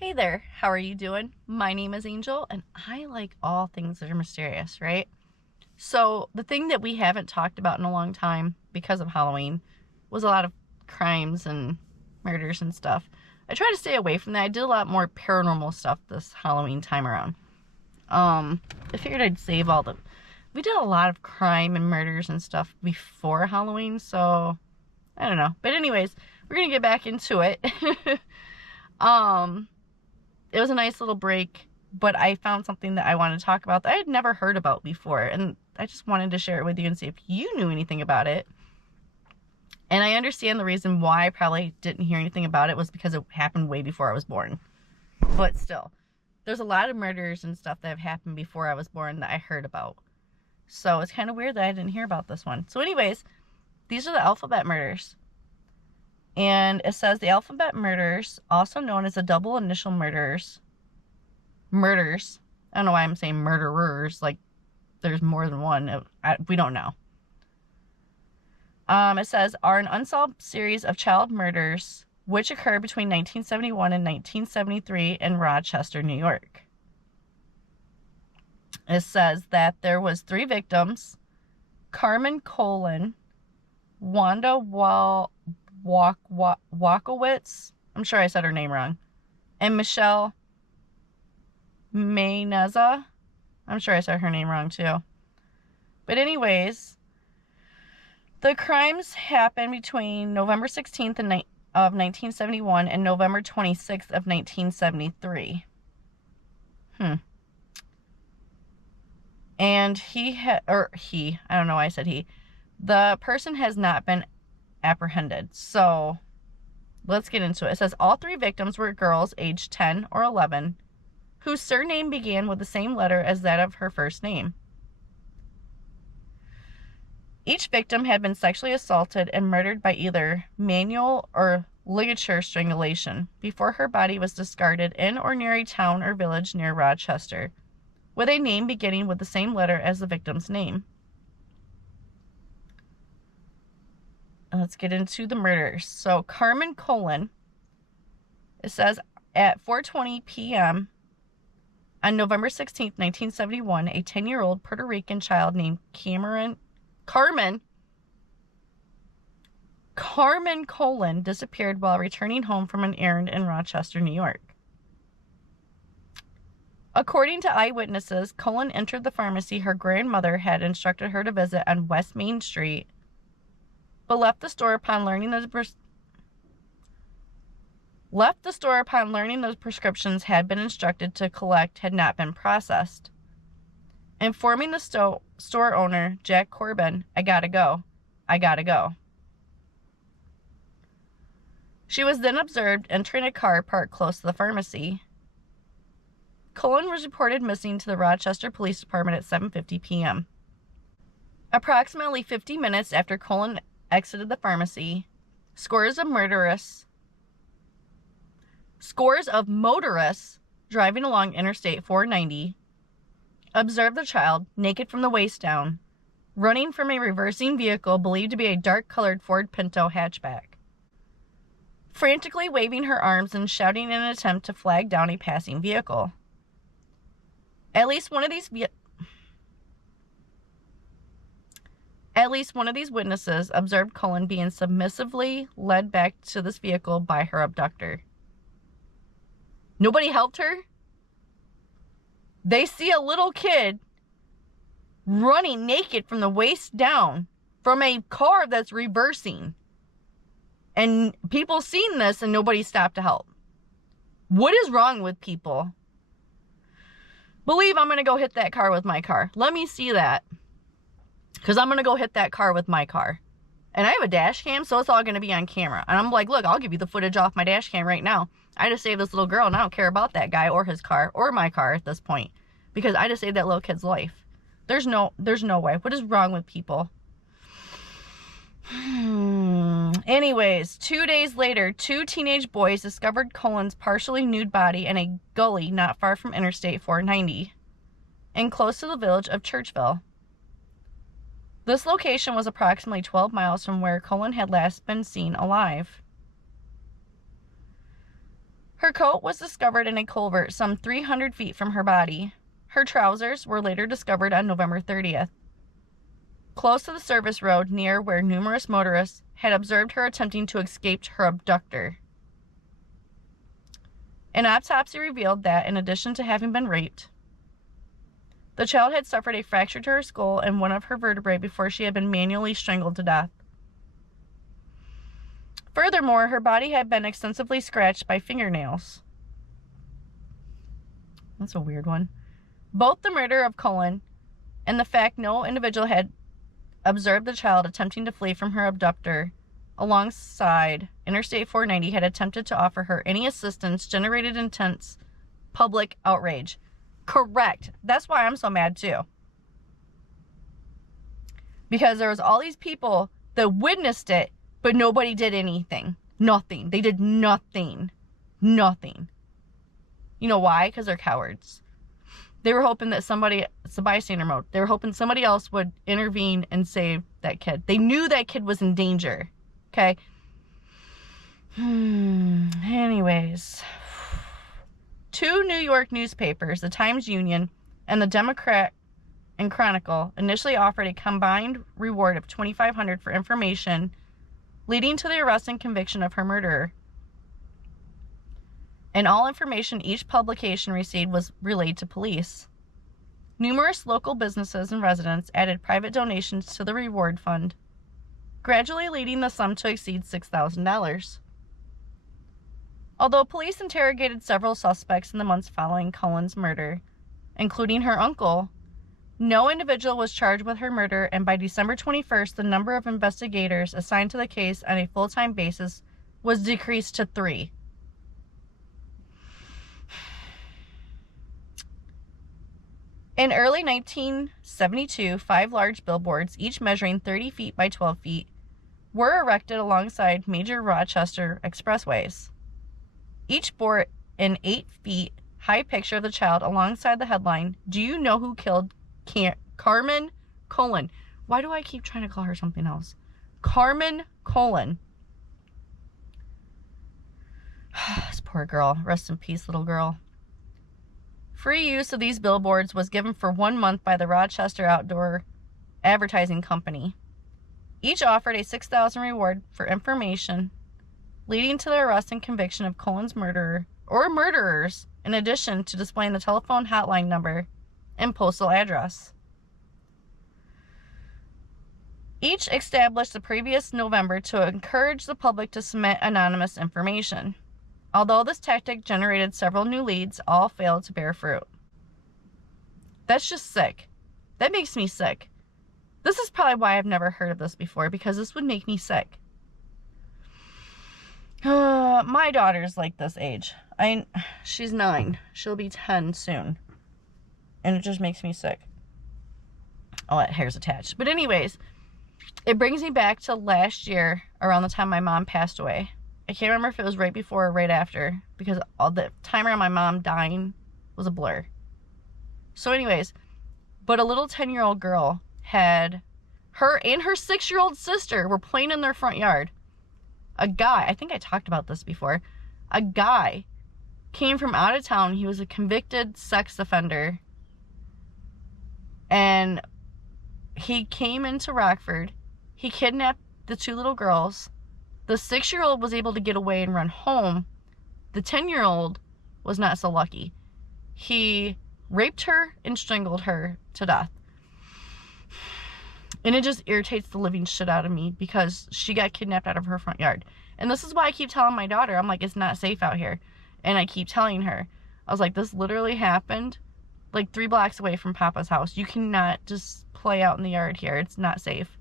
Hey there, how are you doing? My name is Angel, and I like all things that are mysterious, right? So, the thing that we haven't talked about in a long time because of Halloween was a lot of crimes and murders and stuff. I try to stay away from that. I did a lot more paranormal stuff this Halloween time around. I figured I'd save all the. We did a lot of crime and murders and stuff before Halloween, so I don't know. But, anyways, we're gonna get back into it. um, it was a nice little break, but I found something that I wanted to talk about that I had never heard about before, and I just wanted to share it with you and see if you knew anything about it. And I understand the reason why I probably didn't hear anything about it was because it happened way before I was born. But still, there's a lot of murders and stuff that have happened before I was born that I heard about. So it's kind of weird that I didn't hear about this one. So anyways, these are the alphabet murders. And it says the alphabet murders, also known as the double initial murders. I don't know why I'm saying murderers, like there's more than one. We don't know. It says are an unsolved series of child murders which occurred between 1971 and 1973 in Rochester, New York. It says that there was 3 victims: Carmen Colon, Wanda Walkowics, I'm sure I said her name wrong, and Michelle Maenza. I'm sure I said her name wrong too. But anyways, the crimes happened between November 16th of 1971 and November 26th of 1973. And I don't know why I said he. The person has not been apprehended. So let's get into it. It says all 3 victims were girls aged 10 or 11 whose surname began with the same letter as that of her first name. Each victim had been sexually assaulted and murdered by either manual or ligature strangulation before her body was discarded in or near a town or village near Rochester, with a name beginning with the same letter as the victim's name. Let's get into the murders. So Carmen Colon, it says at 4:20 p.m. on November 16th, 1971, a 10-year-old Puerto Rican child named Carmen Colon disappeared while returning home from an errand in Rochester, New York. According to eyewitnesses, Colon entered the pharmacy her grandmother had instructed her to visit on West Main Street, but left the store upon learning those prescriptions had been instructed to collect had not been processed. Informing the store owner, Jack Corbin, I gotta go. She was then observed entering a car parked close to the pharmacy. Colon was reported missing to the Rochester Police Department at 7:50 p.m. Approximately 50 minutes after Colon exited the pharmacy, scores of motorists driving along Interstate 490 observed the child, naked from the waist down, running from a reversing vehicle believed to be a dark-colored Ford Pinto hatchback, frantically waving her arms and shouting in an attempt to flag down a passing vehicle. At least one of these witnesses observed Colon being submissively led back to this vehicle by her abductor. Nobody helped her? They see a little kid running naked from the waist down from a car that's reversing. And people seen this and nobody stopped to help. What is wrong with people? Believe I'm going to go hit that car with my car. Let me see that. Because I'm going to go hit that car with my car. And I have a dash cam, so it's all going to be on camera. And I'm like, look, I'll give you the footage off my dash cam right now. I just saved this little girl, and I don't care about that guy or his car or my car at this point. Because I just saved that little kid's life. There's no way. What is wrong with people? Anyways, 2 days later, 2 teenage boys discovered Colon's partially nude body in a gully not far from Interstate 490 and close to the village of Churchville. This location was approximately 12 miles from where Colon had last been seen alive. Her coat was discovered in a culvert some 300 feet from her body. Her trousers were later discovered on November 30th. Close to the service road near where numerous motorists had observed her attempting to escape her abductor. An autopsy revealed that, in addition to having been raped, the child had suffered a fracture to her skull and one of her vertebrae before she had been manually strangled to death. Furthermore, her body had been extensively scratched by fingernails. That's a weird one. Both the murder of Colon and the fact no individual had observed the child attempting to flee from her abductor alongside Interstate 490 had attempted to offer her any assistance generated intense public outrage. Correct. That's why I'm so mad too. Because there was all these people that witnessed it, but nobody did anything. Nothing. They did nothing. Nothing. You know why? Because they're cowards. They were hoping that somebody, it's a bystander mode, they were hoping somebody else would intervene and save that kid. They knew that kid was in danger. Okay? Anyways. 2 New York newspapers, the Times-Union and the Democrat and Chronicle, initially offered a combined reward of $2,500 for information leading to the arrest and conviction of her murderer. And all information each publication received was relayed to police. Numerous local businesses and residents added private donations to the reward fund, gradually leading the sum to exceed $6,000. Although police interrogated several suspects in the months following Colon's murder, including her uncle, no individual was charged with her murder, and by December 21st, the number of investigators assigned to the case on a full-time basis was decreased to 3. In early 1972, 5 large billboards, each measuring 30 feet by 12 feet, were erected alongside major Rochester expressways. Each bore an 8 feet high picture of the child alongside the headline, "Do you know who killed Carmen Colon?" Why do I keep trying to call her something else? Carmen Colon. This poor girl. Rest in peace, little girl. Free use of these billboards was given for 1 month by the Rochester Outdoor Advertising Company. Each offered a $6,000 reward for information, leading to the arrest and conviction of Colon's murderer or murderers, in addition to displaying the telephone hotline number and postal address. Each established the previous November to encourage the public to submit anonymous information. Although this tactic generated several new leads, all failed to bear fruit. That's just sick. That makes me sick. This is probably why I've never heard of this before, because this would make me sick. My daughter's like this age. She's 9. She'll be 10 soon. And it just makes me sick. Oh, that hair's attached. But anyways, it brings me back to last year, around the time my mom passed away. I can't remember if it was right before or right after, because all the time around my mom dying was a blur. So anyways, but a little 10-year-old girl had, her and her 6-year-old sister were playing in their front yard. A guy, I think I talked about this before, a guy came from out of town. He was a convicted sex offender. And he came into Rockford. He kidnapped the 2 little girls. The 6-year-old was able to get away and run home. The 10-year-old was not so lucky. He raped her and strangled her to death. And it just irritates the living shit out of me because she got kidnapped out of her front yard. And this is why I keep telling my daughter, I'm like, it's not safe out here. And I keep telling her, I was like, this literally happened like 3 blocks away from Papa's house. You cannot just play out in the yard here. It's not safe.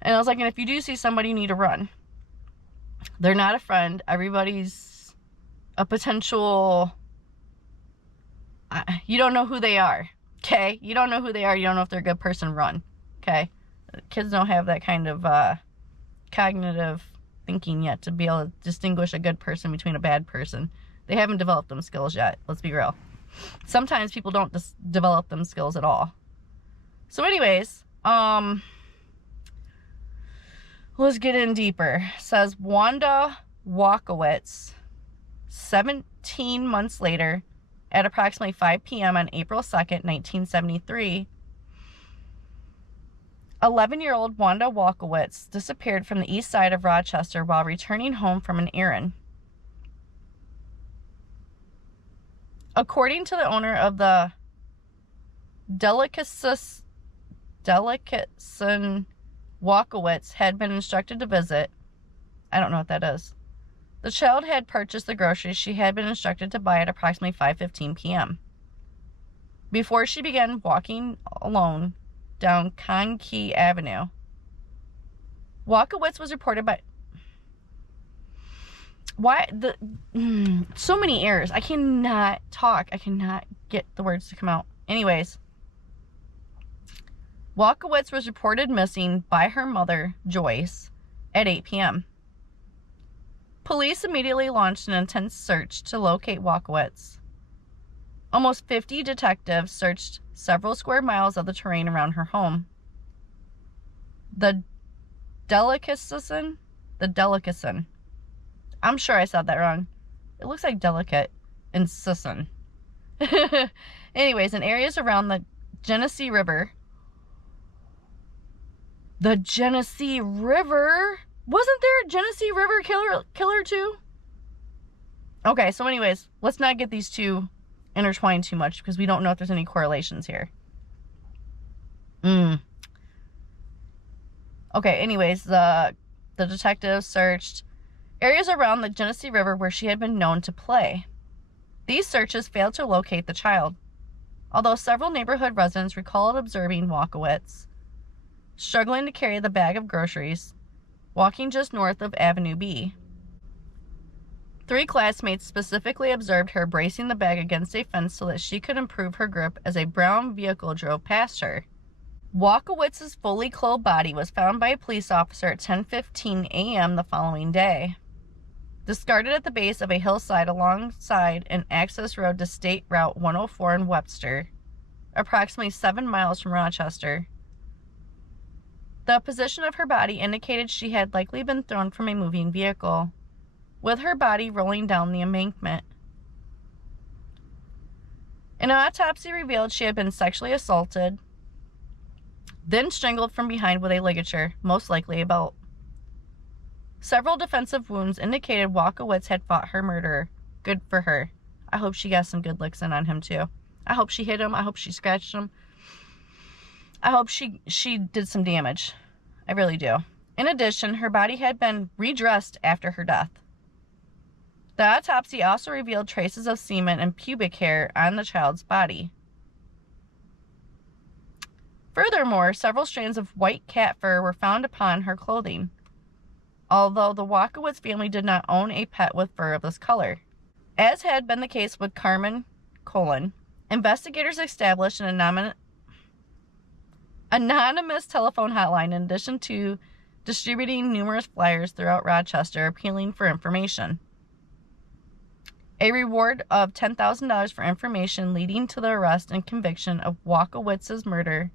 And I was like, and if you do see somebody, you need to run. They're not a friend. Everybody's a potential... you don't know who they are, okay? You don't know who they are. You don't know if they're a good person. Run, okay? Kids don't have that kind of cognitive thinking yet to be able to distinguish a good person between a bad person. They haven't developed them skills yet. Let's be real. Sometimes people don't develop them skills at all. So anyways, let's get in deeper. It says Wanda Walkowics 17 months later, at approximately 5 p.m. on April 2nd, 1973, 11-year-old Wanda Walkowics disappeared from the east side of Rochester while returning home from an errand. According to the owner of the Delicatessen Walkowicz had been instructed to visit. I don't know what that is. The child had purchased the groceries she had been instructed to buy at approximately 5:15 p.m. before she began walking alone down Conkey Avenue. Walkowicz was reported by... so many errors. I cannot talk. I cannot get the words to come out. Anyways, Walkowicz was reported missing by her mother, Joyce, at 8 p.m. Police immediately launched an intense search to locate Walkowicz. Almost 50 detectives searched several square miles of the terrain around her home. The Delicatessen. I'm sure I said that wrong. It looks like delicate and sisson. Anyways, in areas around the Genesee River. The Genesee River? Wasn't there a Genesee River killer too? Okay, so anyways, let's not get these two intertwined too much because we don't know if there's any correlations here. Okay, anyways, the detectives searched areas around the Genesee River where she had been known to play. These searches failed to locate the child, although several neighborhood residents recalled observing Walkowicz struggling to carry the bag of groceries, walking just north of Avenue B. 3 classmates specifically observed her bracing the bag against a fence so that she could improve her grip as a brown vehicle drove past her. Walkowicz's fully clothed body was found by a police officer at 10:15 a.m. the following day, discarded at the base of a hillside alongside an access road to State Route 104 in Webster, approximately 7 miles from Rochester. The position of her body indicated she had likely been thrown from a moving vehicle, with her body rolling down the embankment. An autopsy revealed she had been sexually assaulted, then strangled from behind with a ligature, most likely a belt. Several defensive wounds indicated Walkowicz had fought her murderer. Good for her. I hope she got some good licks in on him too. I hope she hit him. I hope she scratched him. I hope she did some damage. I really do. In addition, her body had been redressed after her death. The autopsy also revealed traces of semen and pubic hair on the child's body. Furthermore, several strands of white cat fur were found upon her clothing, although the Walkowicz family did not own a pet with fur of this color. As had been the case with Carmen Colon, investigators established an anonymous telephone hotline in addition to distributing numerous flyers throughout Rochester appealing for information. A reward of $10,000 for information leading to the arrest and conviction of Walkowicz's murder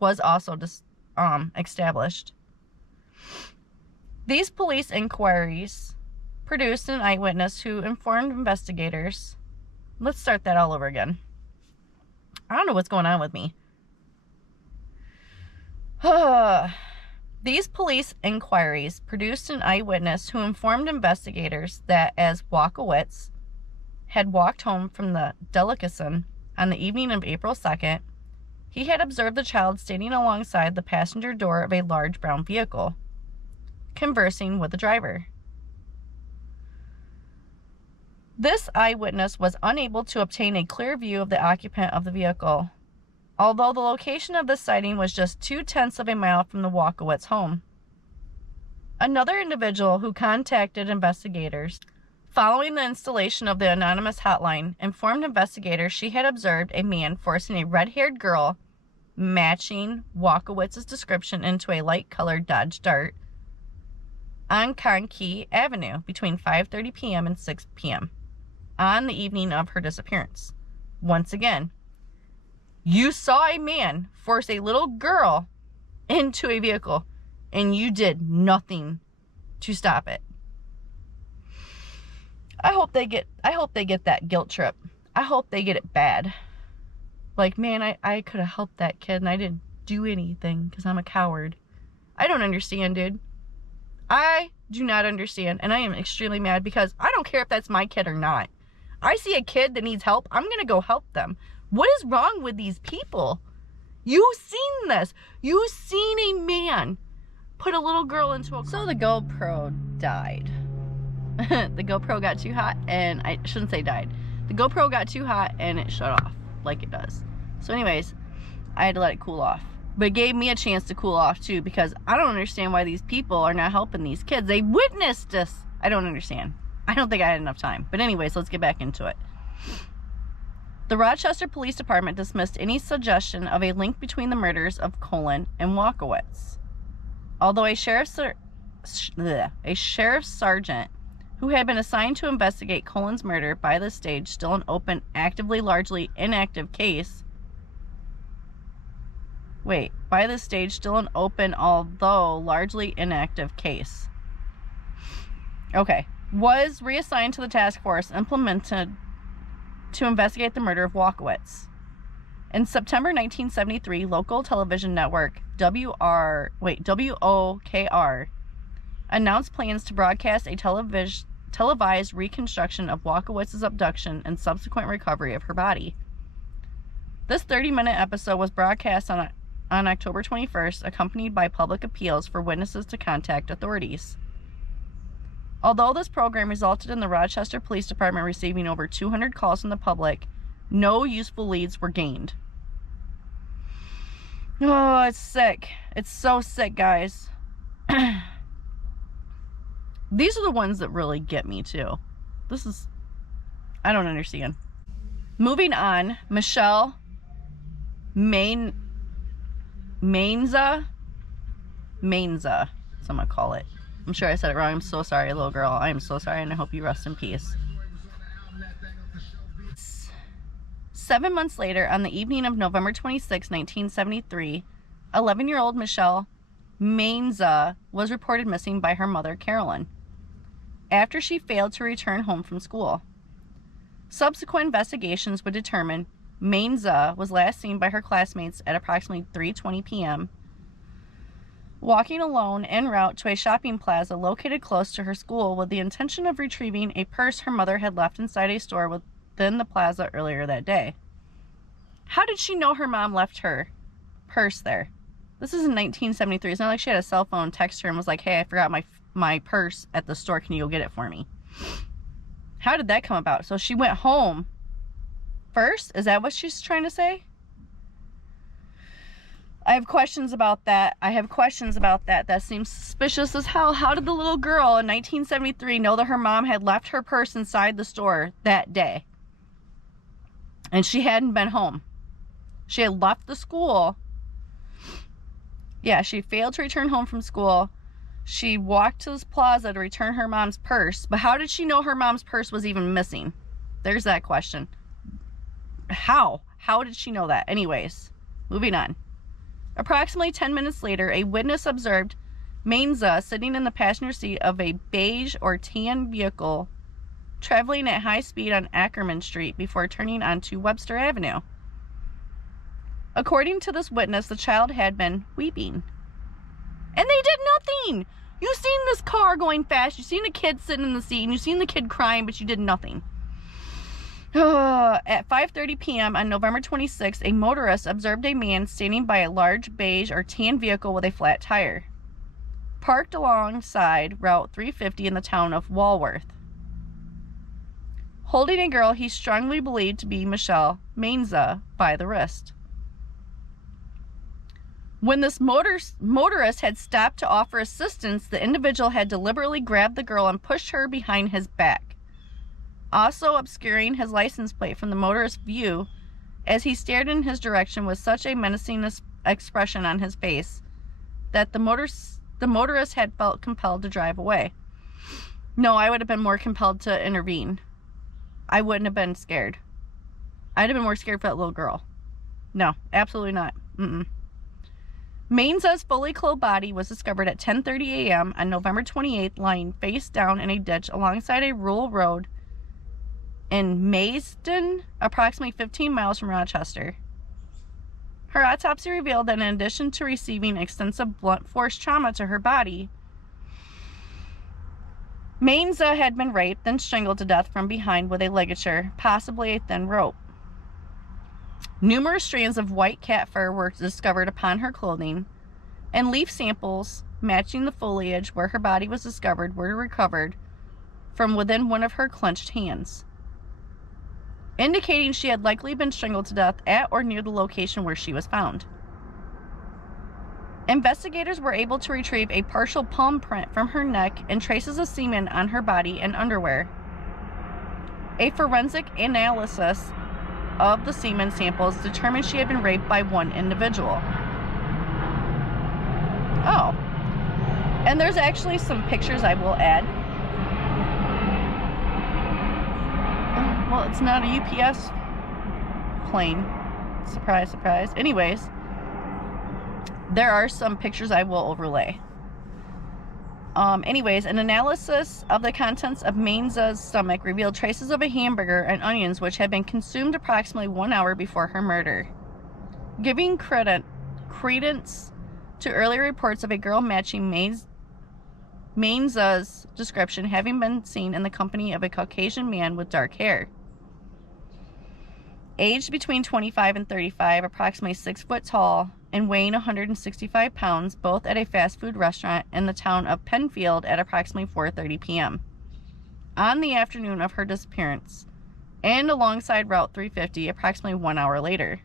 was also established. These police inquiries produced an eyewitness who informed investigators. Let's start that all over again. I don't know what's going on with me. These police inquiries produced an eyewitness who informed investigators that as Walkowicz had walked home from the Delicatessen on the evening of April 2nd, he had observed the child standing alongside the passenger door of a large brown vehicle, conversing with the driver. This eyewitness was unable to obtain a clear view of the occupant of the vehicle, although the location of the sighting was just 0.2 of a mile from the Walkowicz home. Another individual who contacted investigators following the installation of the anonymous hotline informed investigators she had observed a man forcing a red-haired girl matching Walkowicz's description into a light-colored Dodge Dart on Conkey Avenue between 5:30 p.m. and 6 p.m. on the evening of her disappearance. Once again, you saw a man force a little girl into a vehicle, and you did nothing to stop it. I hope they get that guilt trip. I hope they get it bad. Like, man, I could have helped that kid and I didn't do anything because I'm a coward. I don't understand, dude. I do not understand, and I am extremely mad because I don't care if that's my kid or not. I see a kid that needs help, I'm gonna go help them. What is wrong with these people? You've seen this. You've seen a man put a little girl into a... So the GoPro died. The GoPro got too hot, and I shouldn't say died. The GoPro got too hot and it shut off like it does. So anyways, I had to let it cool off. But it gave me a chance to cool off too, because I don't understand why these people are not helping these kids. They witnessed this. I don't understand. I don't think I had enough time. But anyways, let's get back into it. The Rochester Police Department dismissed any suggestion of a link between the murders of Colon and Walkowics. Although a sheriff's sergeant who had been assigned to investigate Colon's murder, by this stage still an open, actively largely inactive case. By this stage still an open, although largely inactive case. Okay. Was reassigned to the task force implemented to investigate the murder of Walkowics. In September 1973, local television network WOKR announced plans to broadcast a televised reconstruction of Walkowics' abduction and subsequent recovery of her body. This 30-minute episode was broadcast on October 21st, accompanied by public appeals for witnesses to contact authorities. Although this program resulted in the Rochester Police Department receiving over 200 calls from the public, no useful leads were gained. Oh, it's sick. It's so sick, guys. These are the ones that really get me, too. I don't understand. Moving on, Michelle Maenza, so I'm gonna call it. I'm sure I said it wrong. I'm so sorry, little girl. I am so sorry, and I hope you rest in peace. 7 months later, on the evening of November 26, 1973, 11-year-old Michelle Maenza was reported missing by her mother, Carolyn, after she failed to return home from school. Subsequent investigations would determine Maenza was last seen by her classmates at approximately 3:20 p.m., walking alone en route to a shopping plaza located close to her school with the intention of retrieving a purse her mother had left inside a store within the plaza earlier that day. How did she know her mom left her purse there? This is in 1973. It's not like she had a cell phone, text her, and was like, hey, I forgot my purse at the store. Can you go get it for me? How did that come about? So she went home first? Is that what she's trying to say? I have questions about that. That seems suspicious as hell. How did the little girl in 1973 know that her mom had left her purse inside the store that day? And she hadn't been home. She had left the school. Yeah, she failed to return home from school. She walked to this plaza to return her mom's purse. But how did she know her mom's purse was even missing? There's that question. How? How did she know that? Anyways, moving on. Approximately 10 minutes later, a witness observed Maenza sitting in the passenger seat of a beige or tan vehicle traveling at high speed on Ackerman Street before turning onto Webster Avenue. According to this witness, the child had been weeping. And they did nothing! You've seen this car going fast, you've seen a kid sitting in the seat, and you've seen the kid crying, but you did nothing. At 5:30 p.m. on November 26, a motorist observed a man standing by a large beige or tan vehicle with a flat tire, parked alongside Route 350 in the town of Walworth, holding a girl he strongly believed to be Michelle Maenza by the wrist. When this motorist had stopped to offer assistance, the individual had deliberately grabbed the girl and pushed her behind his back, also obscuring his license plate from the motorist's view as he stared in his direction with such a menacing expression on his face that the motorist had felt compelled to drive away. No, I would have been more compelled to intervene. I wouldn't have been scared. I'd have been more scared for that little girl. No, absolutely not. Maenza's fully clothed body was discovered at 10:30 a.m. on November 28th, lying face down in a ditch alongside a rural road in Maesden, approximately 15 miles from Rochester. Her autopsy revealed that in addition to receiving extensive blunt force trauma to her body, Maenza had been raped and strangled to death from behind with a ligature, possibly a thin rope. Numerous strands of white cat fur were discovered upon her clothing, and leaf samples matching the foliage where her body was discovered were recovered from within one of her clenched hands, indicating she had likely been strangled to death at or near the location where she was found. Investigators were able to retrieve a partial palm print from her neck and traces of semen on her body and underwear. A forensic analysis of the semen samples determined she had been raped by one individual. Oh. And there's actually some pictures I will add. Oh, well, it's not a UPS plane. Surprise, surprise. Anyways, there are some pictures I will overlay. Anyways, an analysis of the contents of Maenza's stomach revealed traces of a hamburger and onions which had been consumed approximately 1 hour before her murder, giving credence to earlier reports of a girl matching Maenza's description having been seen in the company of a Caucasian man with dark hair. Aged between 25 and 35, approximately 6 foot tall, and weighing 165 pounds, both at a fast food restaurant in the town of Penfield at approximately 4:30 p.m. on the afternoon of her disappearance, and alongside Route 350 approximately 1 hour later.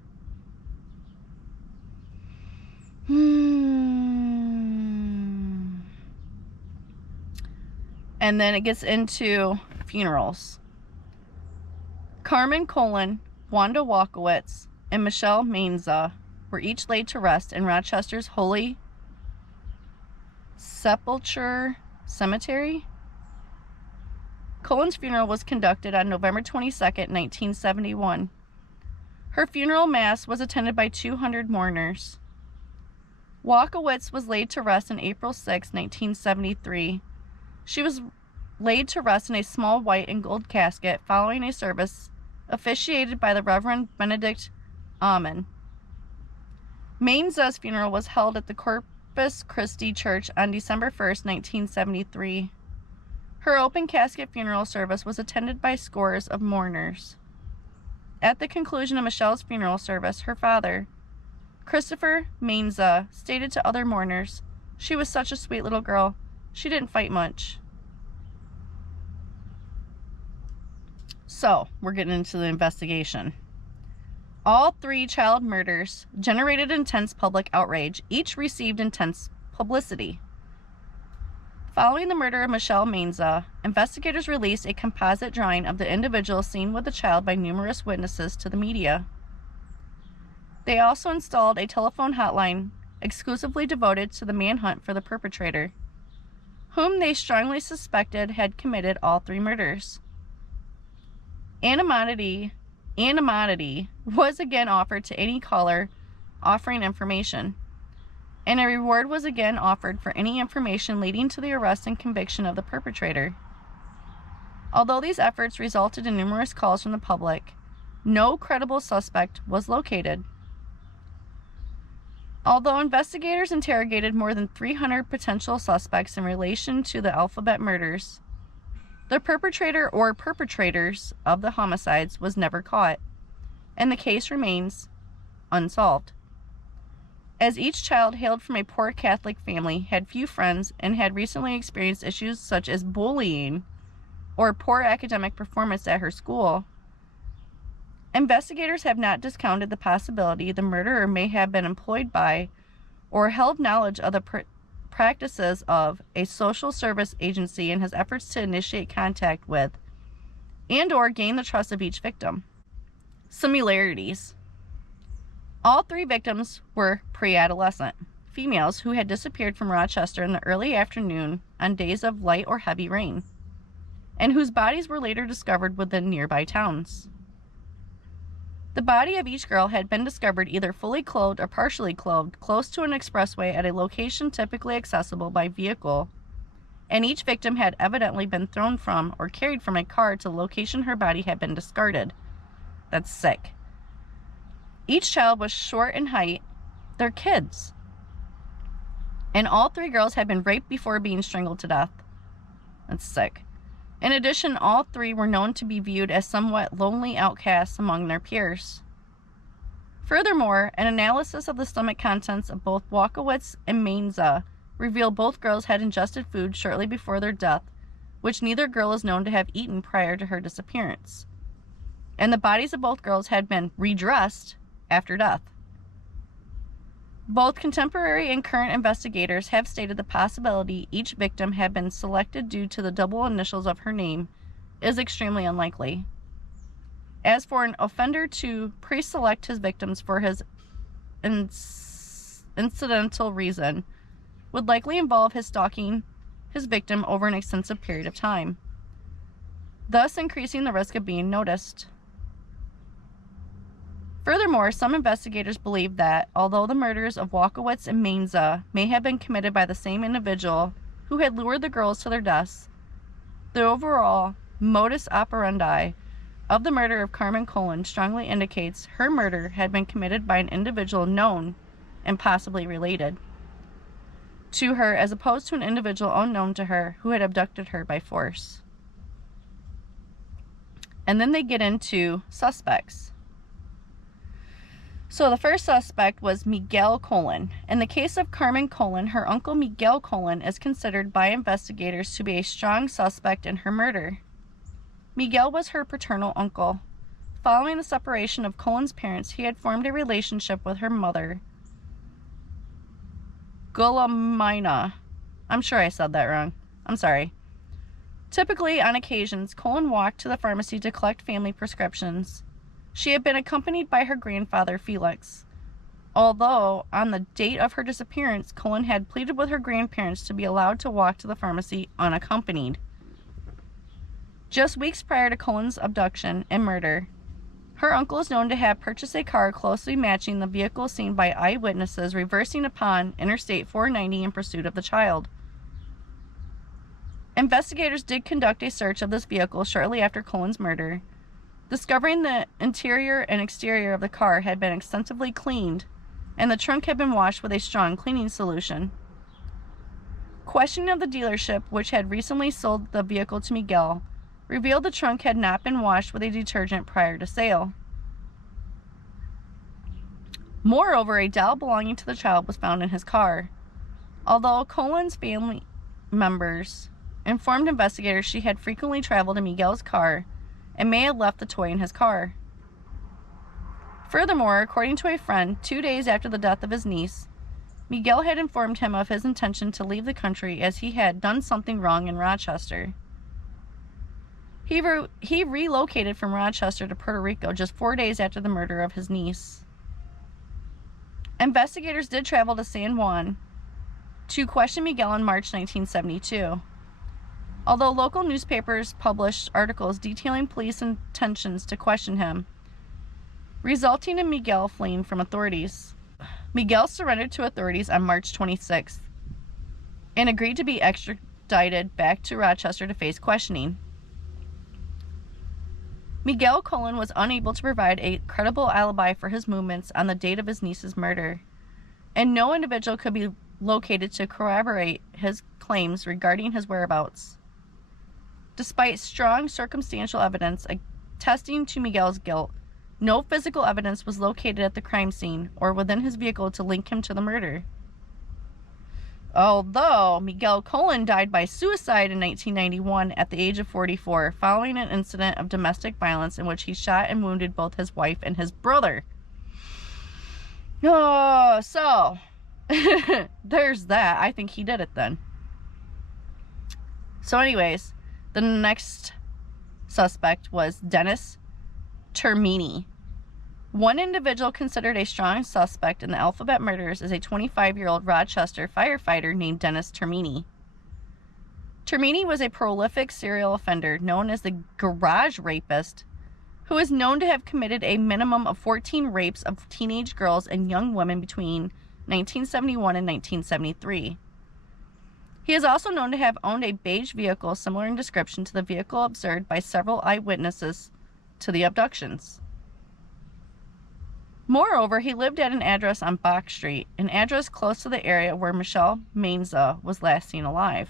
And then it gets into funerals. Carmen Colon, Wanda Walkowics, and Michelle Maenza were each laid to rest in Rochester's Holy Sepulchre Cemetery. Colon's funeral was conducted on November 22nd, 1971. Her funeral mass was attended by 200 mourners. Walkowics was laid to rest on April 6, 1973. She was laid to rest in a small white and gold casket following a service officiated by the Reverend Benedict Amen. Maenza's funeral was held at the Corpus Christi Church on December 1st, 1973. Her open casket funeral service was attended by scores of mourners. At the conclusion of Michelle's funeral service, her father, Christopher Maenza, stated to other mourners, "She was such a sweet little girl. She didn't fight much." So, we're getting into the investigation. All 3 child murders generated intense public outrage. Each received intense publicity. Following the murder of Michelle Maenza, investigators released a composite drawing of the individual seen with the child by numerous witnesses to the media. They also installed a telephone hotline exclusively devoted to the manhunt for the perpetrator, whom they strongly suspected had committed all 3 murders. Anonymity was again offered to any caller offering information, and a reward was again offered for any information leading to the arrest and conviction of the perpetrator. Although these efforts resulted in numerous calls from the public, no credible suspect was located. Although investigators interrogated more than 300 potential suspects in relation to the Alphabet murders, the perpetrator or perpetrators of the homicides was never caught, and the case remains unsolved. As each child hailed from a poor Catholic family, had few friends, and had recently experienced issues such as bullying or poor academic performance at her school, investigators have not discounted the possibility the murderer may have been employed by or held knowledge of the practices of a social service agency in his efforts to initiate contact with and or gain the trust of each victim. Similarities. All 3 victims were pre-adolescent females who had disappeared from Rochester in the early afternoon on days of light or heavy rain, and whose bodies were later discovered within nearby towns. The body of each girl had been discovered either fully clothed or partially clothed close to an expressway at a location typically accessible by vehicle and each victim had evidently been thrown from or carried from a car to the location her body had been discarded. That's sick. Each child was short in height. They're kids. And all 3 girls had been raped before being strangled to death. That's sick. In addition, all 3 were known to be viewed as somewhat lonely outcasts among their peers. Furthermore, an analysis of the stomach contents of both Walkowics and Maenza revealed both girls had ingested food shortly before their death, which neither girl is known to have eaten prior to her disappearance. And the bodies of both girls had been redressed after death. Both contemporary and current investigators have stated the possibility each victim had been selected due to the double initials of her name is extremely unlikely. As for an offender to pre-select his victims for his incidental reason, would likely involve his stalking his victim over an extensive period of time, thus increasing the risk of being noticed. Furthermore, some investigators believe that, although the murders of Walkowics and Maenza may have been committed by the same individual who had lured the girls to their deaths, the overall modus operandi of the murder of Carmen Colon strongly indicates her murder had been committed by an individual known and possibly related to her, as opposed to an individual unknown to her who had abducted her by force. And then they get into suspects. So the first suspect was Miguel Colon. In the case of Carmen Colon, her uncle Miguel Colon is considered by investigators to be a strong suspect in her murder. Miguel was her paternal uncle. Following the separation of Colon's parents, he had formed a relationship with her mother, Guillermina. I'm sure I said that wrong. I'm sorry. Typically, on occasions, Colon walked to the pharmacy to collect family prescriptions. She had been accompanied by her grandfather, Felix. Although, on the date of her disappearance, Colon had pleaded with her grandparents to be allowed to walk to the pharmacy unaccompanied. Just weeks prior to Colon's abduction and murder, her uncle is known to have purchased a car closely matching the vehicle seen by eyewitnesses reversing upon Interstate 490 in pursuit of the child. Investigators did conduct a search of this vehicle shortly after Colon's murder, discovering the interior and exterior of the car had been extensively cleaned, and the trunk had been washed with a strong cleaning solution. Questioning of the dealership, which had recently sold the vehicle to Miguel, revealed the trunk had not been washed with a detergent prior to sale. Moreover, a doll belonging to the child was found in his car. Although Colon's family members informed investigators she had frequently traveled in Miguel's car and may have left the toy in his car. Furthermore, according to a friend, 2 days after the death of his niece, Miguel had informed him of his intention to leave the country as he had done something wrong in Rochester. He relocated from Rochester to Puerto Rico just 4 days after the murder of his niece. Investigators did travel to San Juan to question Miguel in March 1972. Although local newspapers published articles detailing police intentions to question him, resulting in Miguel fleeing from authorities. Miguel surrendered to authorities on March 26th and agreed to be extradited back to Rochester to face questioning. Miguel Colon was unable to provide a credible alibi for his movements on the date of his niece's murder, and no individual could be located to corroborate his claims regarding his whereabouts. Despite strong circumstantial evidence attesting to Miguel's guilt, no physical evidence was located at the crime scene or within his vehicle to link him to the murder. Although Miguel Colon died by suicide in 1991 at the age of 44 following an incident of domestic violence in which he shot and wounded both his wife and his brother. Oh, so there's that. I think he did it then. So anyways, the next suspect was Dennis Termini. One individual considered a strong suspect in the Alphabet murders is a 25-year-old Rochester firefighter named Dennis Termini. Termini was a prolific serial offender known as the Garage Rapist, who is known to have committed a minimum of 14 rapes of teenage girls and young women between 1971 and 1973. He is also known to have owned a beige vehicle similar in description to the vehicle observed by several eyewitnesses to the abductions. Moreover, he lived at an address on Bach Street, an address close to the area where Michelle Maenza was last seen alive.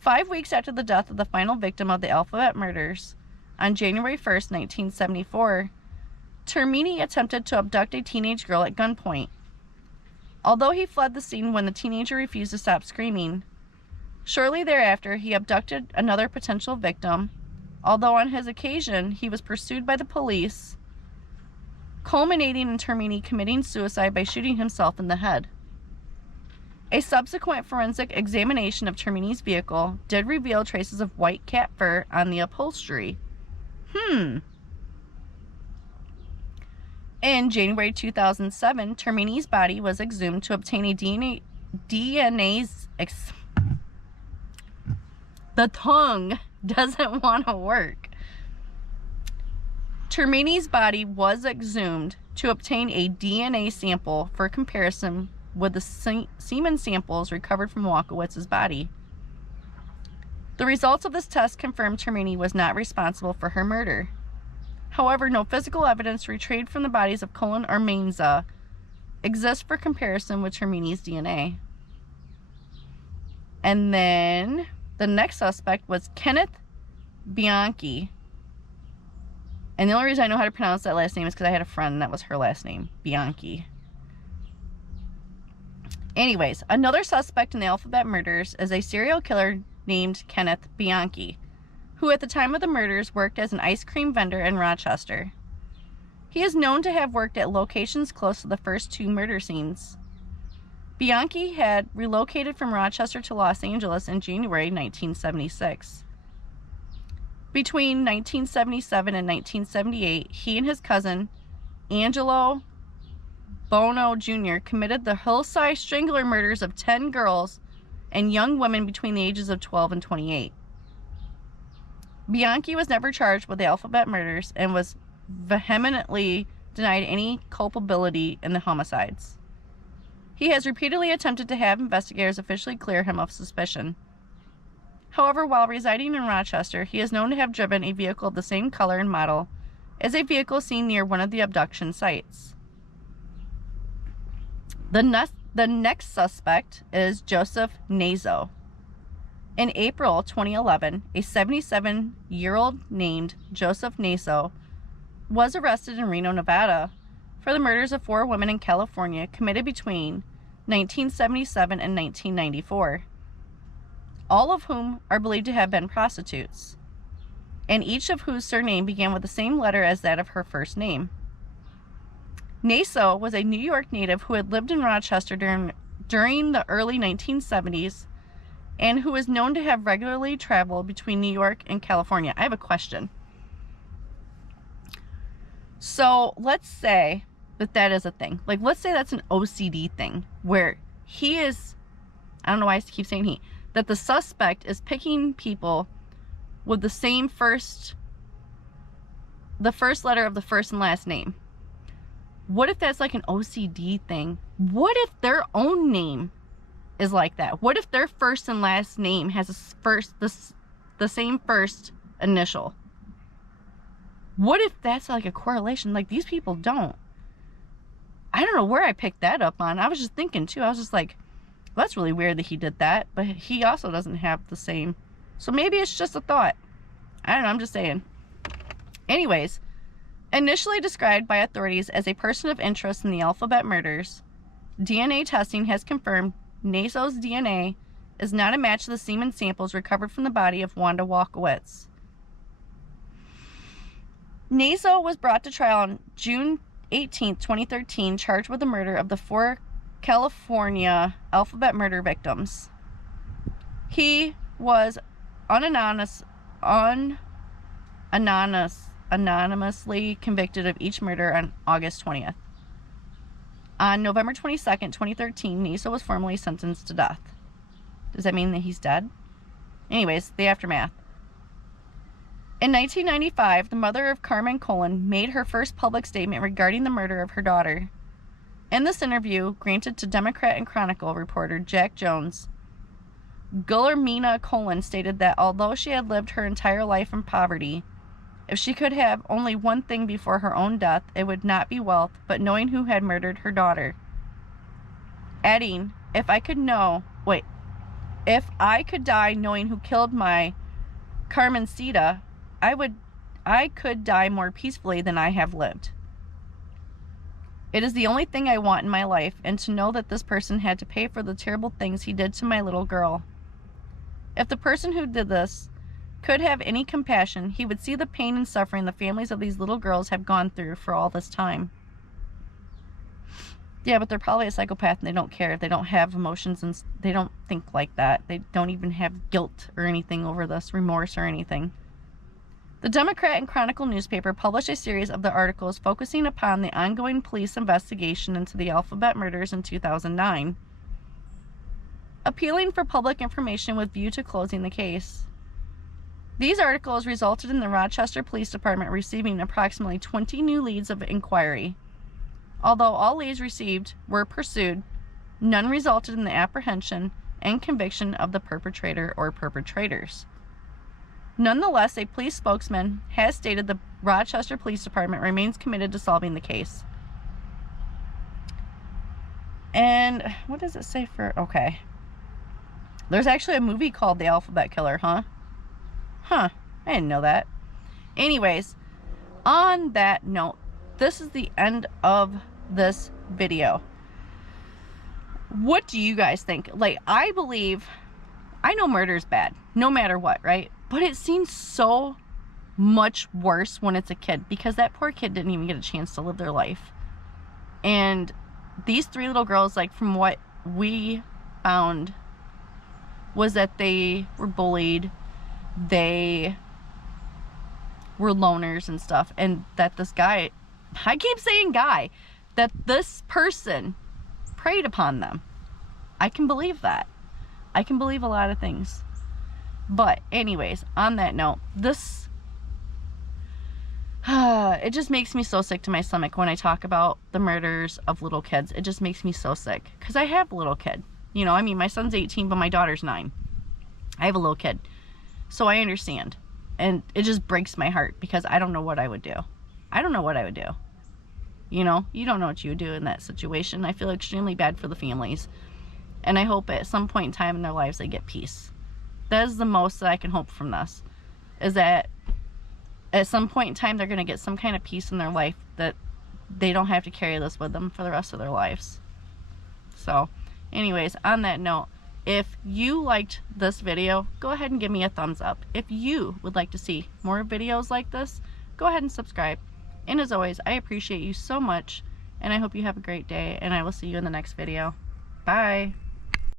5 weeks after the death of the final victim of the Alphabet murders, on January 1st, 1974, Termini attempted to abduct a teenage girl at gunpoint. Although he fled the scene when the teenager refused to stop screaming, shortly thereafter he abducted another potential victim, although on his occasion he was pursued by the police, culminating in Termini committing suicide by shooting himself in the head. A subsequent forensic examination of Termini's vehicle did reveal traces of white cat fur on the upholstery. In January 2007, Termini's body was exhumed to obtain a the tongue doesn't want to work. Termini's body was exhumed to obtain a DNA sample for comparison with the semen samples recovered from Walkowics' body. The results of this test confirmed Termini was not responsible for her murder. However, no physical evidence retrieved from the bodies of Colon or Maenza exists for comparison with Termini's DNA. And then the next suspect was Kenneth Bianchi. And the only reason I know how to pronounce that last name is because I had a friend that was her last name, Bianchi. Anyways, another suspect in the Alphabet murders is a serial killer named Kenneth Bianchi, who at the time of the murders worked as an ice cream vendor in Rochester. He is known to have worked at locations close to the first two murder scenes. Bianchi had relocated from Rochester to Los Angeles in January 1976. Between 1977 and 1978, he and his cousin, Angelo Bono Jr., committed the Hillside Strangler murders of 10 girls and young women between the ages of 12 and 28. Bianchi was never charged with the Alphabet murders and was vehemently denied any culpability in the homicides. He has repeatedly attempted to have investigators officially clear him of suspicion. However, while residing in Rochester, he is known to have driven a vehicle of the same color and model as a vehicle seen near one of the abduction sites. The next suspect is Joseph Naso. In April 2011, a 77-year-old named Joseph Naso was arrested in Reno, Nevada for the murders of 4 women in California committed between 1977 and 1994, all of whom are believed to have been prostitutes, and each of whose surname began with the same letter as that of her first name. Naso was a New York native who had lived in Rochester during the early 1970s and who is known to have regularly traveled between New York and California. I have a question. So let's say that is a thing. Like, let's say that's an OCD thing where he is, I don't know why I keep saying he, that the suspect is picking people with the same the first letter of the first and last name. What if that's like an OCD thing? What if their own name is like that? What if their first and last name has the same first initial? What if that's like a correlation? Like, these people don't. I don't know where I picked that up on. I was just thinking too. I was just like, well, that's really weird that he did that. But he also doesn't have the same. So maybe it's just a thought. I don't know. I'm just saying. Anyways, initially described by authorities as a person of interest in the Alphabet murders, DNA testing has confirmed Naso's DNA is not a match to the semen samples recovered from the body of Wanda Walkowics. Naso was brought to trial on June 18, 2013, charged with the murder of the 4 California Alphabet murder victims. He was anonymously convicted of each murder on August 20th. On November 22nd, 2013, Naso was formally sentenced to death. Does that mean that he's dead? Anyways, the aftermath. In 1995, the mother of Carmen Colon made her first public statement regarding the murder of her daughter. In this interview, granted to Democrat and Chronicle reporter Jack Jones, Carmen Colon stated that although she had lived her entire life in poverty, if she could have only one thing before her own death, it would not be wealth, but knowing who had murdered her daughter. Adding, if I could die knowing who killed my Carmencita, I could die more peacefully than I have lived. It is the only thing I want in my life, and to know that this person had to pay for the terrible things he did to my little girl. If the person who did this could have any compassion, he would see the pain and suffering the families of these little girls have gone through for all this time. Yeah, but they're probably a psychopath and they don't care. They don't have emotions and they don't think like that. They don't even have guilt or anything over this, remorse or anything. The Democrat and Chronicle newspaper published a series of the articles focusing upon the ongoing police investigation into the Alphabet murders in 2009, appealing for public information with view to closing the case. These articles resulted in the Rochester Police Department receiving approximately 20 new leads of inquiry. Although all leads received were pursued, none resulted in the apprehension and conviction of the perpetrator or perpetrators. Nonetheless, a police spokesman has stated the Rochester Police Department remains committed to solving the case. And what does it say for... Okay. There's actually a movie called The Alphabet Killer, huh? Huh. I didn't know that. Anyways, on that note, this is the end of this video. What do you guys think? Like, I know murder's bad, no matter what, right? But it seems so much worse when it's a kid, because that poor kid didn't even get a chance to live their life. And these 3 little girls, like, from what we found, was that they were bullied, they were loners and stuff, and that this guy, I keep saying guy, that this person preyed upon them. I can believe that. I can believe a lot of things. But anyways, on that note, this it just makes me so sick to my stomach when I talk about the murders of little kids. It just makes me so sick, because I have a little kid. You know, I mean, my son's 18, but my daughter's 9. I have a little kid, so I understand, and it just breaks my heart, because I don't know what I would do. I don't know what I would do. You know, you don't know what you would do in that situation. I feel extremely bad for the families, and I hope at some point in time in their lives they get peace. That is the most that I can hope from this, is that at some point in time they're going to get some kind of peace in their life, that they don't have to carry this with them for the rest of their lives. So anyways, on that note, if you liked this video, go ahead and give me a thumbs up. If you would like to see more videos like this, go ahead and subscribe. And as always, I appreciate you so much, and I hope you have a great day, and I will see you in the next video. Bye.